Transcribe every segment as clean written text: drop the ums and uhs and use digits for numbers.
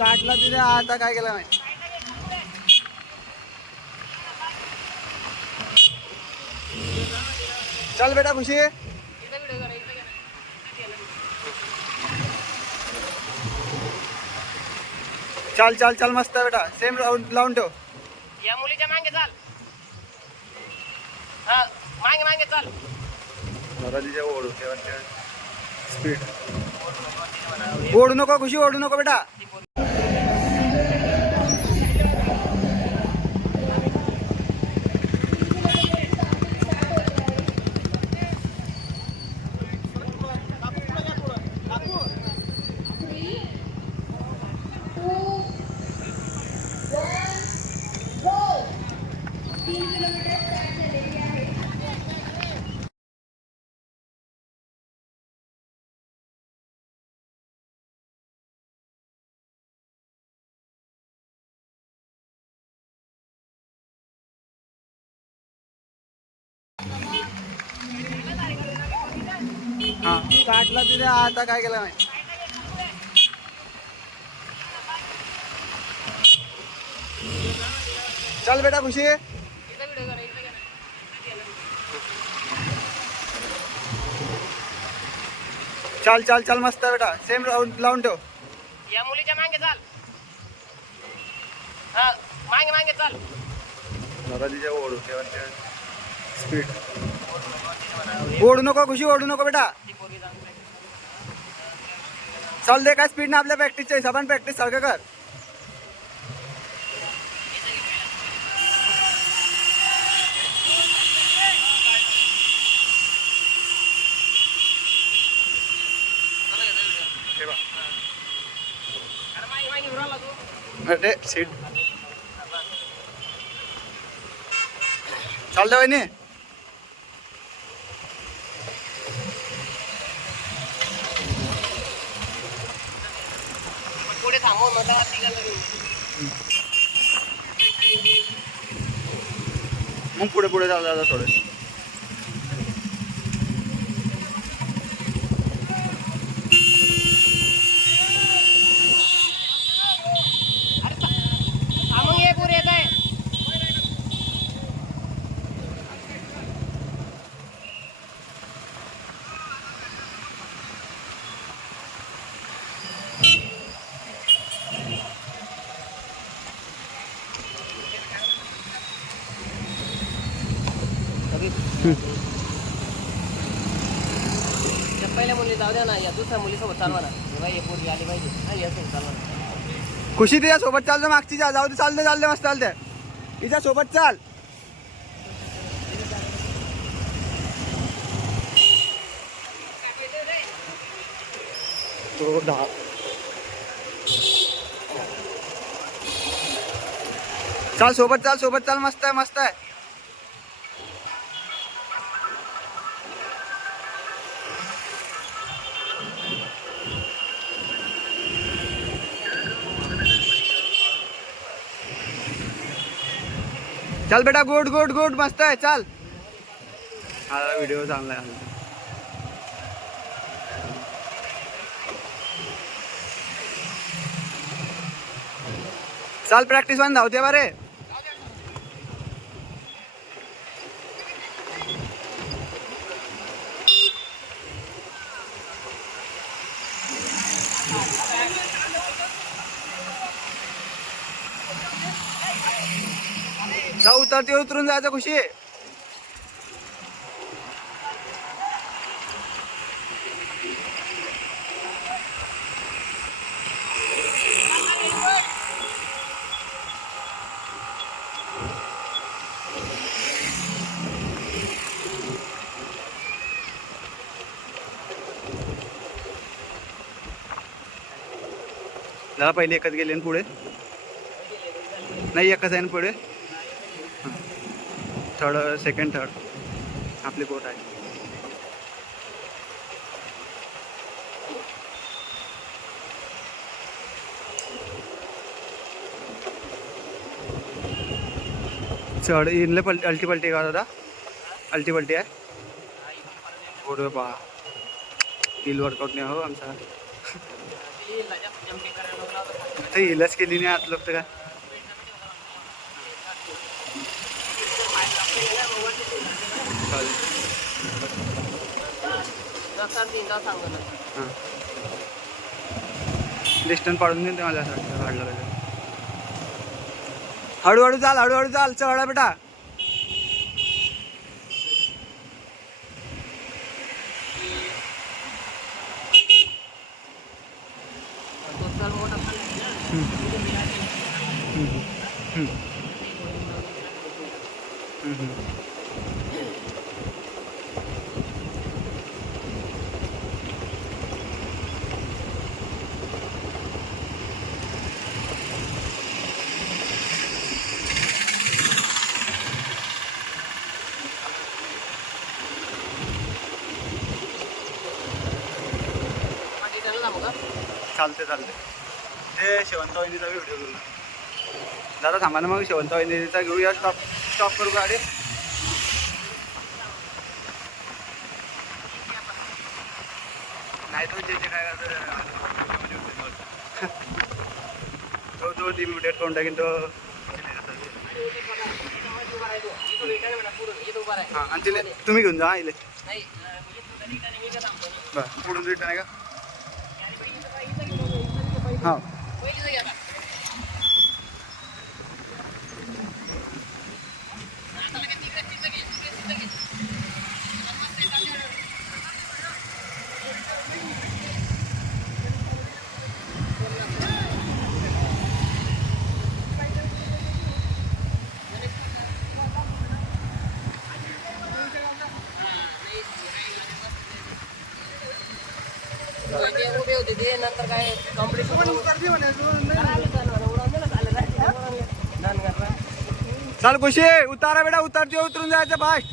काटला तुझे आता काय केलं माहिती. चल बेटा खुशी. चल चल चल मस्त आहे बेटा. सेम लावून ठेव. या मुलीच्या मागे चाल. हा मागे मागे चाल. तिच्या ओढू स्पीड. ओढू नको खुशी, ओढू नको बेटा. हा काटला तुझे आता काय केलं माहिती. चल बेटा खुशी. चल चल चल मस्त आहे बेटा. सेम लावून ठेव. या मुलीच्या मागे चाल. हा मागे मागे चाल. तिच्या ओढू स्पीड. ओढू नको खुशी, ओढू नको बेटा. चल दे काय स्पीड ना आपल्या प्रॅक्टिसच्या हिशोबाने प्रॅक्टिस सारखं कर. अरे सीट चाल दे वहिनी. पुढे थांबव मग मग पुढे पुढे चालू थोडे. थांबून ये पुढे येत आहे. पहिल्या मुली जाऊ द्या ना. या दुसऱ्या मुलीसोबत चालवा ना. बाई हे पोरगी आली पाहिजे. हा यासोबत चालवा ना. खुशी तिच्या सोबत चालतो. मागची जाऊ दे. चालते चालते मस्त चालते. तिच्या सोबत चाल. चाल सोबत चाल, सोबत चाल. मस्त आहे मस्त आहे. चल बेटा. गुड गुड गुड मस्त आहे. चाल. हा व्हिडिओ चांगला आहे. चाल प्रॅक्टिस वन धावते बरे. जाऊ उतरते उतरून जायचं खुशी. जरा पहिले एकच गेले ना पुढे. नाही एकच आहे ना पुढे. थर्ड सेकंड थर्ड आपली बोट आहे. चढ इनले पलटी अल्टी पलटी का दादा. अल्टी पलटी आहे. पुढे पहा. स्किल वर्कआउट नाही हो आमचा. ते हिलच केली नाही आत लोक का डिस्टन्स पाडून देईन ते मला असं वाटतं वाढलं पाहिजे. हळूहळू चाल चढा बेटा. चालते ते शेवंत वहिनीचा व्हिडिओ घेऊ दादा. थांबा ना मग शेवंत वहिनीचा घेऊया. स्टॉप करू गाडी. नाही तो जे काय तो ती व्हिडिओ कोण टाकीन तो. हां आणि तिला तुम्ही घेऊन जा इले बरं पुढून रिटर्न आहे का. हां उभे होते ते नंतर काय चाल खुशी उतारा बेटा. उतरून जायचं फास्ट.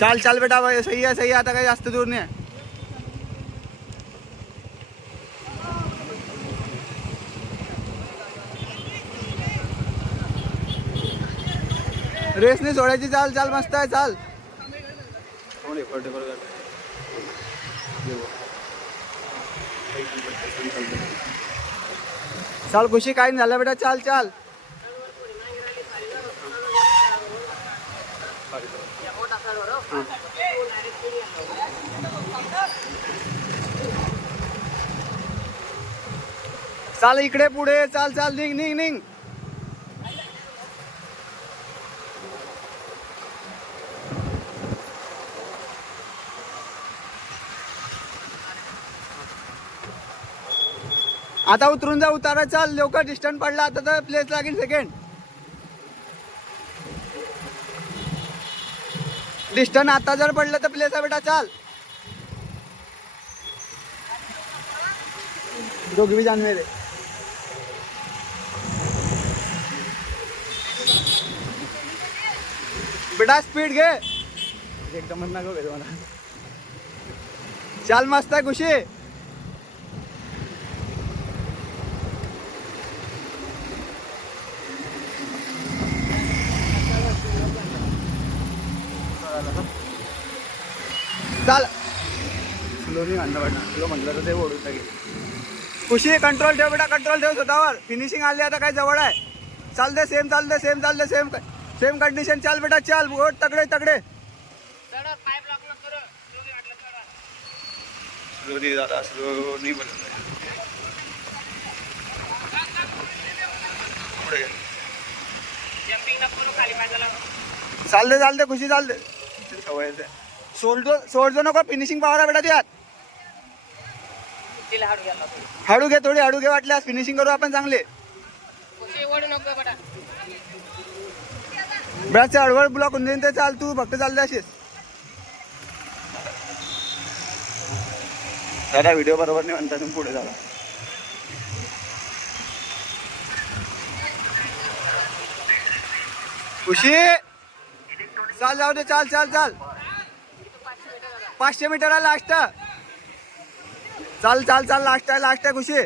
चाल बेटा सही आहे आता काही जास्त दूर नाही. रेस नाही सोडायची. चाल मस्त आहे. चाल चाल खुशी काही झालं बेटा. चाल चाल इकडे पुढे. चाल निघ. आता उतरून जा. उतारा. चाल लवकर. डिस्टन्स पडला आता तर प्लेस लागेल सेकंड. डिस्टन्स आता जर पडलं तर प्लेस आहे बेटा. चाल दोघी भी जान मेरे. बेटा स्पीड घे. एकदम नको घे मला. चाल मस्त आहे खुशी. चाल स्लोनी आणलं वाटतं. स्लो म्हटलं तर ते ओढून टाकेल. खुशी कंट्रोल ठेव बेटा. कंट्रोल ठेव स्वतःवर. फिनिशिंग आली आता काय जवळ आहे. चाल दे सेम कंडिशन. चाल बेटा चाल. ओढ तगडे स्लोनी दादा. स्लो नाही बोलत. चाल दे खुशी. चाल दे. सवय सोडजो नको. फिनिशिंग पावर बेटा त्यात. हळू घे थोडी. हळू घे वाटल्यास. फिनिशिंग करू आपण चांगले. बेटाचे हळूहळू ब्लॉक होऊन जाईन ते. चाल तू फक्त चालते अशीच. दादा व्हिडिओ बरोबर नाही म्हणता तुम्ही पुढे जावा. खुशी चाल. जाऊ दे. चाल 500 मीटर आहे लास्ट. चाल लास्ट आहे खुशी.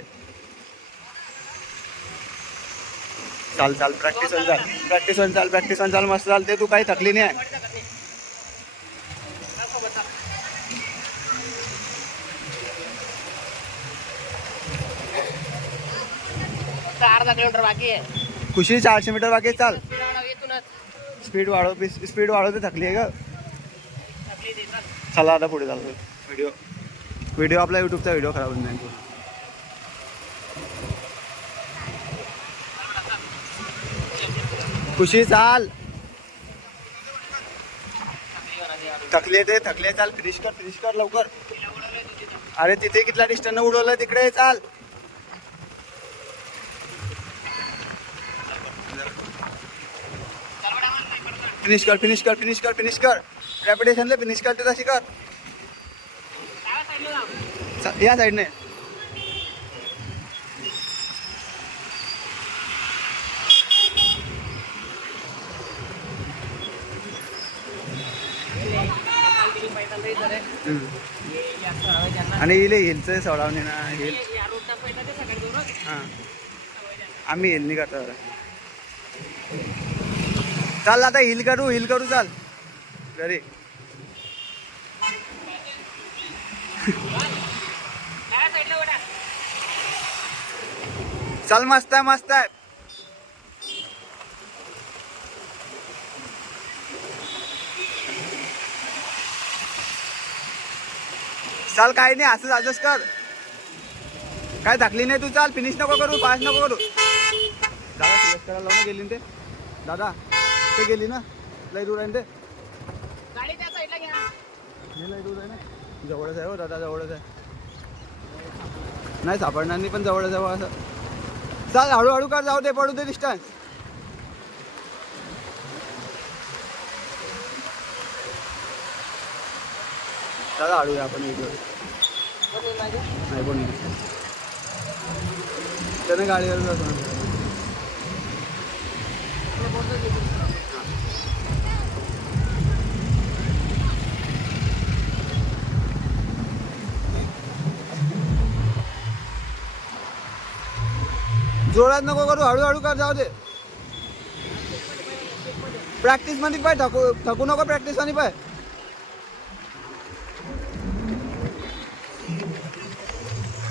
चाल चाल प्रॅक्टिस वन चाल प्रॅक्टिस वन चाल प्रॅक्टिस वन चाल मस्त चालते तू काही थकली नाही आहे. अर्धा किलोमीटर बाकी आहे. खुशी 400 मीटर बाकी आहे, चाल येथूनच स्पीड वाढवते थकली आहे का. आपली इथे चल. चला आता पुढे चालतो. व्हिडिओ आपला यूट्यूबचा व्हिडिओ खराब होऊन जाईल. खुशी चाल थकले चाल फिनिश कर लवकर. अरे तिथे कितला डिस्टन्स उडवलं तिकडे चाल. फिनिश कर रॅपिडेशनला फिनिश करते तशी कर. या साईडने आणि इले हिलचं सोडावणे ना हिल. हां आम्ही हिल नाही करतो. चाल आता हिल करू चाल घरी. चल मस्त आहे. चाल काही नाही असंच ॲडजस्ट कर. काय थकली नाही तू. चाल फिनिश नको करू पास नको करू. दादा सिलेक्ट करायला लावून गेली ना ते. दादा ते गेली ना लई दूर आहे ते. गाडी त्या साईडला घ्या. लई दूर आहे ना. जवळच आहे हो दादा जवळच आहे. नाही सापडणार नाही पण जवळच आहे असं. चाल हळूहळू कर जाऊ दे पडू दे डिस्टन्स. दादा हळू आपण व्हिडिओ नाही कोणी त्याने गाडीवर जातो. जोरात नको करू हळूहळू कर जाऊ दे. प्रॅक्टिस मध्ये पाय थकू नको प्रॅक्टिस मध्ये पाय.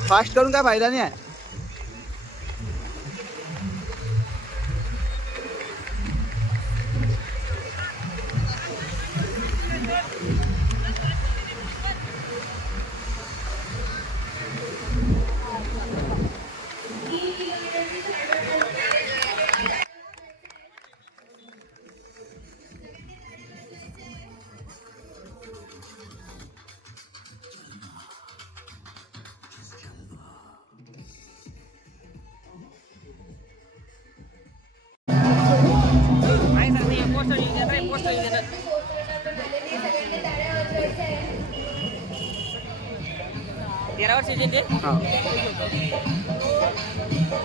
फास्ट करून काय फायदा नाही आहे. तेरा वर्षाचे ते. हां